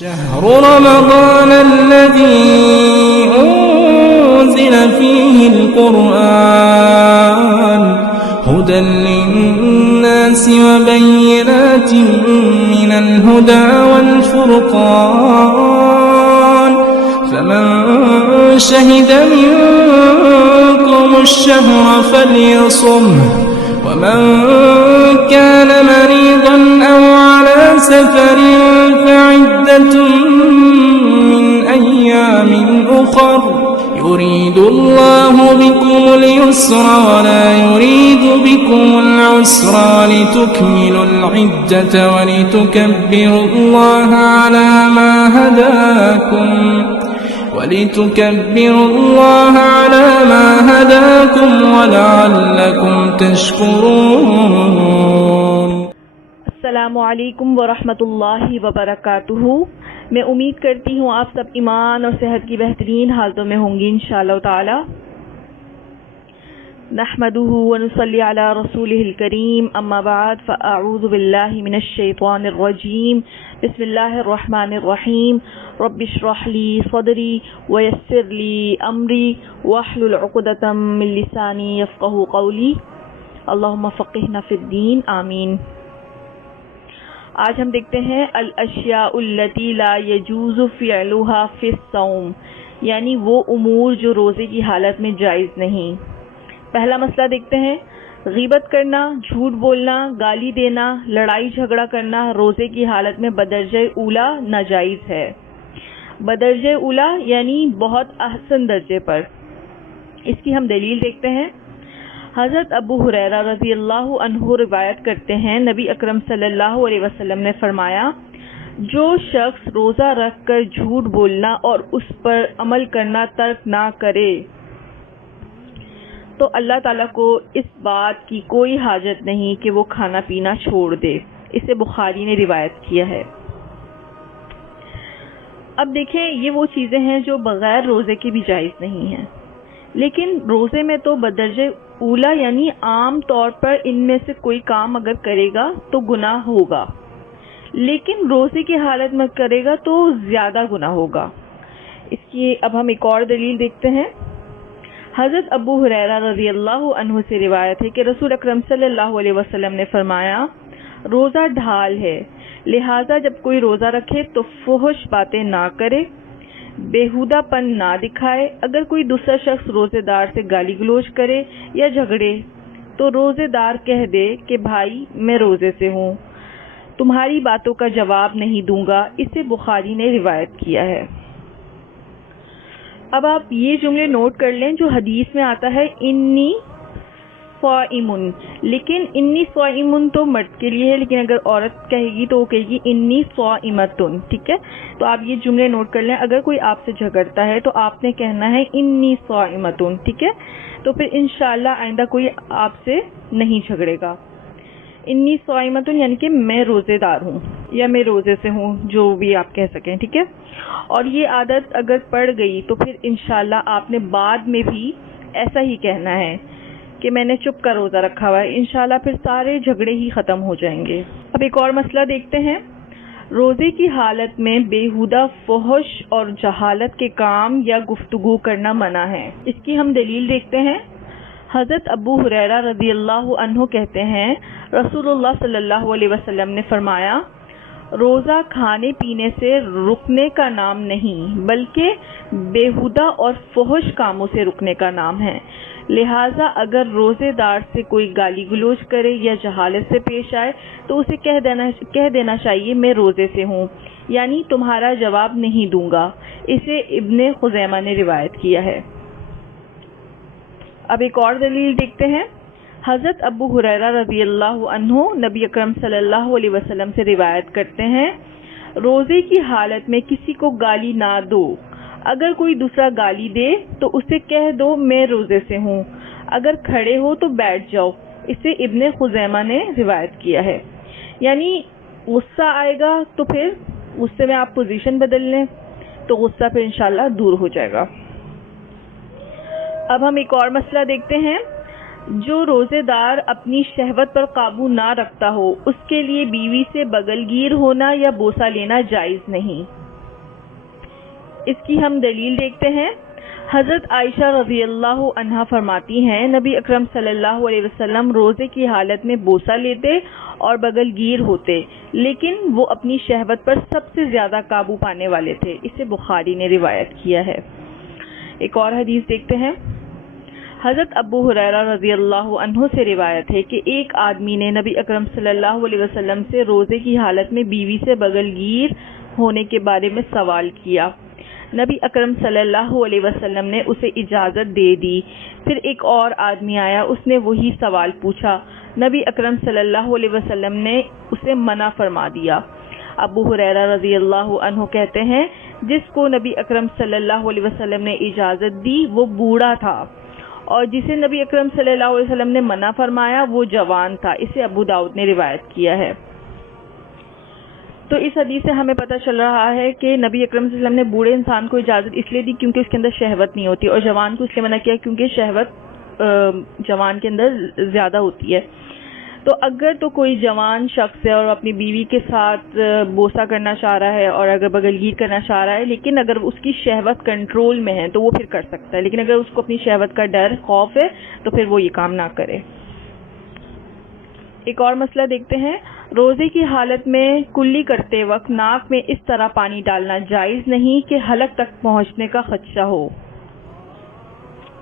شهر رمضان الذي أنزل فيه القرآن هدى للناس وبينات من الهدى والفرقان فمن شهد منكم الشهر فليصمه ومن كان مريضا أو على سفر فعدة من أيام أخر يريد الله بكم اليسر ولا يريد بكم العسر ولتكملوا العدة ولتكبروا الله على ما هداكم ولعلكم تشكرون. السلام علیکم ورحمۃ اللہ وبرکاتہ. میں امید کرتی ہوں آپ سب ایمان اور صحت کی بہترین حالتوں میں ہوں گی انشاءاللہ تعالی. نحمده ونصلي على رسوله الكريم اما بعد فاعوذ بالله من الشيطان الرجيم. بسم الله الرحمن الرحيم. رب اشرح لي صدري ويسر لي امري واحلل عقدة من لساني يفقهوا قولي. اللهم فقهنا في الدين آمین. آج ہم دیکھتے ہیں الاشیاء التي لا يجوز فعلها في الصوم، یعنی وہ امور جو روزے کی حالت میں جائز نہیں. پہلا مسئلہ دیکھتے ہیں، غیبت کرنا، جھوٹ بولنا، گالی دینا، لڑائی جھگڑا کرنا روزے کی حالت میں بدرجہ اولا ناجائز ہے. بدرجہ اولا یعنی بہت احسن درجے پر. اس کی ہم دلیل دیکھتے ہیں. حضرت ابو ہریرہ رضی اللہ عنہ روایت کرتے ہیں، نبی اکرم صلی اللہ علیہ وسلم نے فرمایا، جو شخص روزہ رکھ کر جھوٹ بولنا اور اس پر عمل کرنا ترک نہ کرے تو اللہ تعالیٰ کو اس بات کی کوئی حاجت نہیں کہ وہ کھانا پینا چھوڑ دے. اسے بخاری نے روایت کیا ہے. اب دیکھیں، یہ وہ چیزیں ہیں جو بغیر روزے کے بھی جائز نہیں ہیں، لیکن روزے میں تو بدرجہ اولا یعنی عام طور پر ان میں سے کوئی کام اگر کرے گا تو گناہ ہوگا، لیکن روزے کی حالت میں کرے گا تو زیادہ گناہ ہوگا. اس کی اب ہم ایک اور دلیل دیکھتے ہیں. حضرت ابو ہریرہ رضی اللہ عنہ سے روایت ہے کہ رسول اکرم صلی اللہ علیہ وسلم نے فرمایا، روزہ ڈھال ہے، لہٰذا جب کوئی روزہ رکھے تو فحش باتیں نہ کرے، بیہودہ پن نہ دکھائے. اگر کوئی دوسرا شخص روزے دار سے گالی گلوچ کرے یا جھگڑے تو روزے دار کہہ دے کہ بھائی میں روزے سے ہوں، تمہاری باتوں کا جواب نہیں دوں گا. اسے بخاری نے روایت کیا ہے. اب آپ یہ جملے نوٹ کر لیں جو حدیث میں آتا ہے انی صائمن، لیکن انی صائمن تو مرد کے لیے ہے، لیکن اگر عورت کہے گی تو وہ کہے گی انی صائمتن. ٹھیک ہے، تو آپ یہ جملے نوٹ کر لیں. اگر کوئی آپ سے جھگڑتا ہے تو آپ نے کہنا ہے انی صائمتن. ٹھیک ہے، تو پھر انشاءاللہ آئندہ کوئی آپ سے نہیں جھگڑے گا. انی صائمتن یعنی کہ میں روزے دار ہوں یا میں روزے سے ہوں، جو بھی آپ کہہ سکیں. ٹھیک ہے، اور یہ عادت اگر پڑ گئی تو پھر انشاءاللہ آپ نے بعد میں بھی ایسا ہی کہنا ہے کہ میں نے چپ کر روزہ رکھا ہوا ہے. انشاءاللہ پھر سارے جھگڑے ہی ختم ہو جائیں گے. اب ایک اور مسئلہ دیکھتے ہیں. روزے کی حالت میں بیہودہ فحش اور جہالت کے کام یا گفتگو کرنا منع ہے. اس کی ہم دلیل دیکھتے ہیں. حضرت ابو ہریرہ رضی اللہ عنہ کہتے ہیں، رسول اللہ صلی اللہ علیہ وسلم نے فرمایا، روزہ کھانے پینے سے رکنے کا نام نہیں بلکہ بیہودہ اور فحش کاموں سے رکنے کا نام ہے. لہٰذا اگر روزے دار سے کوئی گالی گلوچ کرے یا جہالت سے پیش آئے تو اسے کہہ دینا چاہیے میں روزے سے ہوں، یعنی تمہارا جواب نہیں دوں گا. اسے ابن خزیمہ نے روایت کیا ہے. اب ایک اور دلیل دیکھتے ہیں. حضرت ابو ہریرہ رضی اللہ عنہ نبی اکرم صلی اللہ علیہ وسلم سے روایت کرتے ہیں، روزے کی حالت میں کسی کو گالی نہ دو. اگر کوئی دوسرا گالی دے تو اسے کہہ دو میں روزے سے ہوں. اگر کھڑے ہو تو بیٹھ جاؤ. اسے ابن خزیمہ نے روایت کیا ہے. یعنی غصہ آئے گا تو پھر غصے میں آپ پوزیشن بدل لیں تو غصہ پھر انشاءاللہ دور ہو جائے گا. اب ہم ایک اور مسئلہ دیکھتے ہیں. جو روزے دار اپنی شہوت پر قابو نہ رکھتا ہو اس کے لیے بیوی سے بغل گیر ہونا یا بوسہ لینا جائز نہیں. اس کی ہم دلیل دیکھتے ہیں۔ حضرت عائشہ رضی اللہ عنہا فرماتی ہیں نبی اکرم صلی اللہ علیہ وسلم روزے کی حالت میں بوسہ لیتے اور بغل گیر ہوتے، لیکن وہ اپنی شہوت پر سب سے زیادہ قابو پانے والے تھے۔ اسے بخاری نے روایت کیا ہے۔ ایک اور حدیث دیکھتے ہیں۔ حضرت ابو ہریرہ رضی اللہ عنہ سے روایت ہے کہ ایک آدمی نے نبی اکرم صلی اللہ علیہ وسلم سے روزے کی حالت میں بیوی سے بغل گیر ہونے کے بارے میں سوال کیا۔ نبی اکرم صلی اللہ علیہ وسلم نے اسے اجازت دے دی۔ پھر ایک اور آدمی آیا، اس نے وہی سوال پوچھا، نبی اکرم صلی اللہ علیہ وسلم نے اسے منع فرما دیا۔ ابو ہریرہ رضی اللہ عنہ کہتے ہیں جس کو نبی اکرم صلی اللہ علیہ وسلم نے اجازت دی وہ بوڑھا تھا، اور جسے نبی اکرم صلی اللہ علیہ وسلم نے منع فرمایا وہ جوان تھا۔ اسے ابو داؤد نے روایت کیا ہے۔ تو اس حدیث سے ہمیں پتہ چل رہا ہے کہ نبی اکرم صلی اللہ علیہ وسلم نے بوڑھے انسان کو اجازت اس لیے دی کیونکہ اس کے اندر شہوت نہیں ہوتی، اور جوان کو اس لیے منع کیا کیونکہ شہوت جوان کے اندر زیادہ ہوتی ہے۔ تو اگر تو کوئی جوان شخص ہے اور اپنی بیوی کے ساتھ بوسہ کرنا چاہ رہا ہے اور اگر بغل گیر کرنا چاہ رہا ہے، لیکن اگر اس کی شہوت کنٹرول میں ہے تو وہ پھر کر سکتا ہے، لیکن اگر اس کو اپنی شہوت کا ڈر خوف ہے تو پھر وہ یہ کام نہ کرے۔ ایک اور مسئلہ دیکھتے ہیں۔ روزے کی حالت میں کلی کرتے وقت ناک میں اس طرح پانی ڈالنا جائز نہیں کہ حلق تک پہنچنے کا خدشہ ہو۔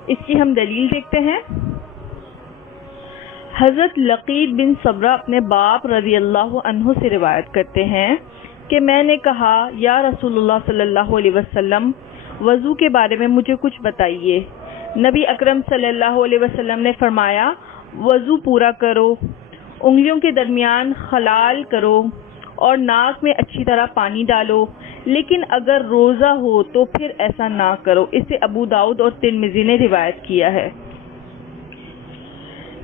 اس کی ہم دلیل دیکھتے ہیں۔ حضرت لقید بن صبرہ اپنے باپ رضی اللہ عنہ سے روایت کرتے ہیں کہ میں نے کہا یا رسول اللہ صلی اللہ علیہ وسلم وضو کے بارے میں مجھے کچھ بتائیے۔ نبی اکرم صلی اللہ علیہ وسلم نے فرمایا وضو پورا کرو، انگلیوں کے درمیان خلال کرو اور ناک میں اچھی طرح پانی ڈالو، لیکن اگر روزہ ہو تو پھر ایسا نہ کرو۔ اسے ابو داؤد اور ترمذی نے روایت کیا ہے۔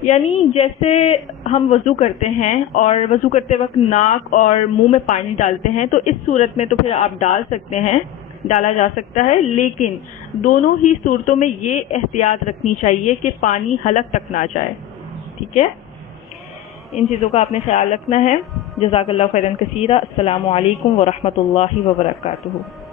یعنی جیسے ہم وضو کرتے ہیں اور وضو کرتے وقت ناک اور منہ میں پانی ڈالتے ہیں تو اس صورت میں تو پھر آپ ڈال سکتے ہیں، ڈالا جا سکتا ہے، لیکن دونوں ہی صورتوں میں یہ احتیاط رکھنی چاہیے کہ پانی حلق تک نہ جائے۔ ٹھیک ہے، ان چیزوں کا آپ نے خیال رکھنا ہے۔ جزاک اللہ خیرا کثیرا۔ السلام علیکم ورحمۃ اللہ وبرکاتہ۔